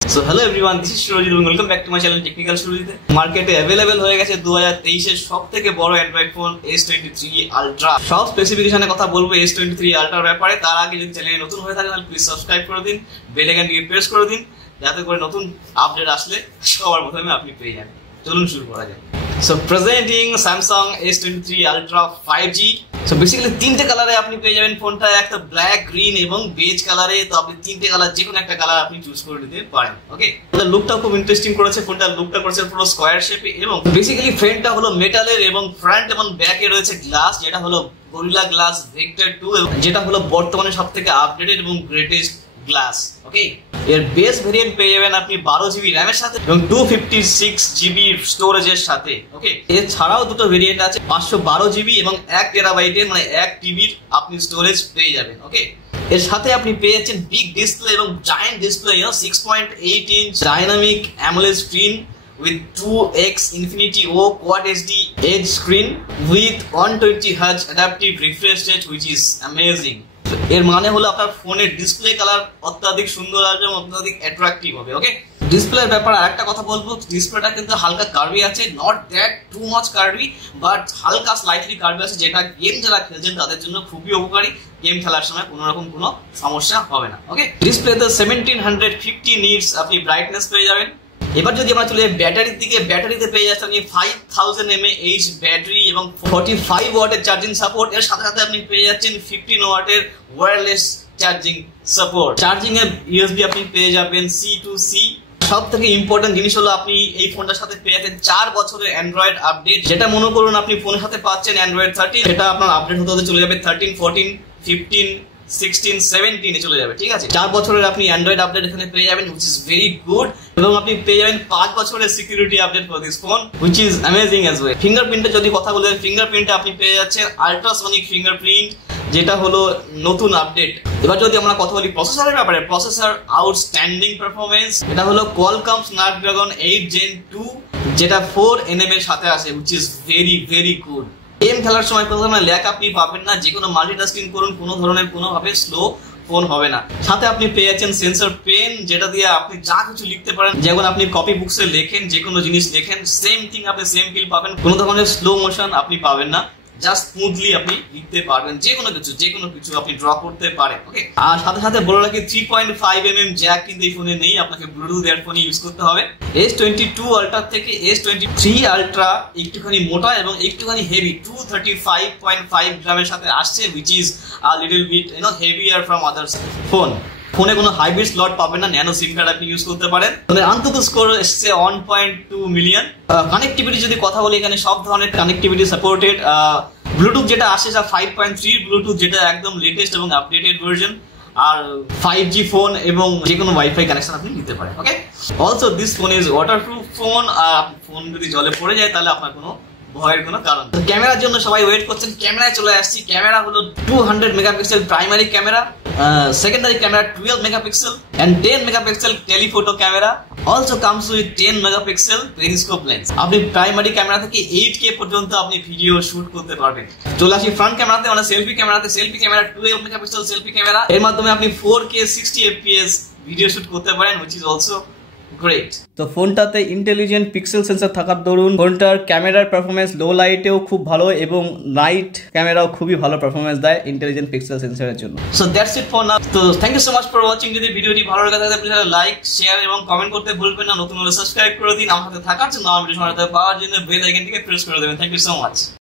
So hello everyone, this is Surojit and welcome back to my channel Technical Surojit. মার্কেটে available হয়ে গেছে 2023 এর সবথেকে বড় অ্যান্ড্রয়েড ফোন S23 Ultra। সব স্পেসিফিকেশনে কথা বলবো S23 Ultra ব্যাপারে। তার আগে যদি চ্যানেলে নতুন হয়ে থাকে তাহলে প্লিজ সাবস্ক্রাইব করে দিন, বেল আইকনটি প্রেস করে দিন যাতে করে নতুন আপডেট আসলে সবার প্রথমে আপনি পেয়ে যান। চলুন শুরু করা যাক। So presenting Samsung S23 Ultra 5G। So basically তিনটে কালারে আপনি পেয়ে যাবেন ফোনটা, একটা ব্ল্যাক, গ্রিন এবং বেজ কালারে। তো আপনি তিনটে কালার যে কোনো একটা কালার আপনি চুজ করে নিতে পারেন। ওকে, ফোনটার লুকটা খুব ইন্টারেস্টিং করেছে। ফোনটার লুকটা করেছে পুরো স্কয়ার শেপে এবং বেসিক্যালি ফ্রন্টটা হলো মেটালের এবং ফ্রন্ট এবং ব্যাকে রয়েছে গ্লাস, যেটা হলো গরিলা গ্লাস ভেক্টর 2 এবং যেটা হলো বর্তমানে সবথেকে আপডেটেড এবং গ্রেটেস্ট গ্লাস। ওকে, এর বেস ভেরিয়েন্ট পেয়ে যাবেন আপনি 12GB RAM এর সাথে এবং 256GB স্টোরেজের সাথে। ওকে, এছাড়াও দুটো ভেরিয়েন্ট আছে, 512GB এবং 1TB মানে 1TB আপনি স্টোরেজ পেয়ে যাবেন। ওকে, এর সাথে আপনি পেয়ে যাচ্ছেন বিগ ডিসপ্লে এবং giant display, 6.8 inch dynamic AMOLED screen with 2x Infinity O Quad HD Edge screen with 120Hz adaptive refresh rate, which is amazing. এর মানে হলো আপনার ফোনের ডিসপ্লে কালার অত্যাধিক সুন্দর আসবে এবং অত্যাধিক অ্যাট্রাকটিভ হবে। ওকে, ডিসপ্লের ব্যাপারে আরেকটা কথা বলবো, ডিসপ্লেটা কিন্তু হালকা কার্ভি আছে, not that too much Karvy but হালকা স্লাইটলি কার্ভি আছে, যেটা গেম যারা খেলছেন তাদের জন্য খুবই উপকারী। গেম খেলার সময় কোনো রকম কোনো সমস্যা হবে না। ওকে, ডিসপ্লেতে 1750 নিটস আপনি ব্রাইটনেস পেয়ে যাবেন। এবার যদি আমরা চলে ব্যাটারির দিকে, ব্যাটারিতে পেয়ে যাচ্ছেন আপনি 5000 mAh ব্যাটারি এবং 45 ওয়াটের চার্জিং সাপোর্ট। এর সাথে সাথে আপনি পেয়ে যাচ্ছেন 15 ওয়াটের ওয়্যারলেস চার্জিং সাপোর্ট। চার্জিং এর USB আপনি পেয়ে যাবেন C to C। সব থেকে ইম্পর্টেন্ট জিনিস হলো আপনি এই ফোনটার সাথে পেয়ে যাচ্ছেন 4 বছরের অ্যান্ড্রয়েড আপডেট, যেটা মনে করুন আপনি ফোনের সাথে পাচ্ছেন অ্যান্ড্রয়েড 13, সেটা আপনার আপডেট হতে হতে চলে যাবে 13, 14, 15, 16, 17 এ চলে যাবে। ঠিক আছে, 4 বছরের আপনি অ্যান্ড্রয়েড আপডেট এখানে পেয়ে যাবেন, which is very good, এবং আপনি পেয়ে যাবেন 5 বছরের security update for this phone, which is amazing as well। ফিঙ্গারপ্রিন্টে যদি কথা বলি, ফিঙ্গারপ্রিন্টে আপনি পেয়ে যাচ্ছেন আল্ট্রাসনিক ফিঙ্গারপ্রিন্ট, যেটা হলো নতুন আপডেট। এবার যদি আমরা কথা বলি প্রসেসরের ব্যাপারে, প্রসেসর আউটস্ট্যান্ডিং পারফরম্যান্স, এটা হলো কোয়ালকম স্ন্যাপড্রাগন 8 Gen 2, যেটা 4nm এর সাথে আছে, which is very very good। Game খেলার সময় কোনো ধরনের ল্যাগ আপনি পাবেন না, যে কোনো মাল্টিটাস্কিং করুন কোনো ধরনের কোনোভাবে স্লো ফোন হবে না। সাথে আপনি পেয়ে যাচ্ছেন সেন্সর পেন, যেটা দিয়ে আপনি যা কিছু লিখতে পারেন, যেমন আপনি কপি বুকসে লেখেন, যে কোনো জিনিস লেখেন, সেম থিং আপনি সেম ফিল পাবেন, কোনো ধরনের স্লো মোশন আপনি পাবেন না, জাস্ট স্মুথলি আপনি লিখতে পারবেন, যে কোনো কিছু আপনি ড্র করতে পারেন। ওকে, আর সাথে সাথে বলে রাখি 3.5mm জ্যাক কিন্তু এই ফোনে নেই, আপনাকে ব্লুটুথ ইয়ারফোনই ইউজ করতে হবে। S22 Ultra থেকে S23 Ultra একটুখানি মোটা এবং একটুখানি হেভি, 235.5 গ্রামের সাথে আসছে, which is a little bit heavier from other phone। ফোনে কোনো হাইব্রিড স্লট পাবেন না, ন্যানো সিম কার্ড আপনি ইউজ করতে পারেন। অন্তত স্কোর এসছে 1.2 মিলিয়ন। কানেক্টিভিটি যদি কথা বলি, এখানে সব ধরনের কানেক্টিভিটি সাপোর্টেড। ব্লুটুথ যেটা আসে 5.3 ব্লুটুথ, যেটা একদম লেটেস্ট এবং আপডেটেড ভার্জন, আর 5G ফোন এবং যে কোনো ওয়াইফাই কানেকশন আপনি নিতে পারেন। Okay, also this phone is waterproof phone. Phone যদি জলে পড়ে যায় তাহলে আপনার কোনো ভয়ের কোনো কারণ। ক্যামেরার জন্য সবাই ওয়েট করছেন, ক্যামেরায় চলে আসছি। ক্যামেরা হলো 200 megapixel primary camera, secondary camera 12 megapixel and 10 megapixel telephoto camera, also comes with 10 megapixel periscope lens। আপনি প্রাইমারি ক্যামেরা থেকে 8K পর্যন্ত আপনি ভিডিও শুট করতে পারবেন। চলে আসি ফ্রন্ট ক্যামেরাতে, মানে সেলফি ক্যামেরাতে। Selfie camera 12 megapixel selfie camera, এর মাধ্যমে আপনি 4K 60 fps ভিডিও শুট করতে পারেন, which is also গ্রেট। তো ফোনটাতে ইন্টেলিজেন্ট পিক্সেল সেন্সর থাকার দরুন ফোনটার ক্যামেরার পারফরমেন্স লো লাইটেও খুব ভালো এবং নাইট ক্যামেরাও খুবই ভালো পারফরমেন্স দেয় ইন্টেলিজেন্ট পিক্সেল সেন্সরের জন্য। So that's it for now. তো thank you so much for watching. যদি ভিডিওটি ভালো লাগে তাহলে প্লিজ লাইক, শেয়ার এবং কমেন্ট করতে ভুলবেন না। নতুন হলে সাবস্ক্রাইব করে দিন। আমার সাথে থাকার জন্য, আমার ভিডিও পাওয়ার জন্য বেল আইকনটিকে প্রেস করে দেবেন। Thank you so much.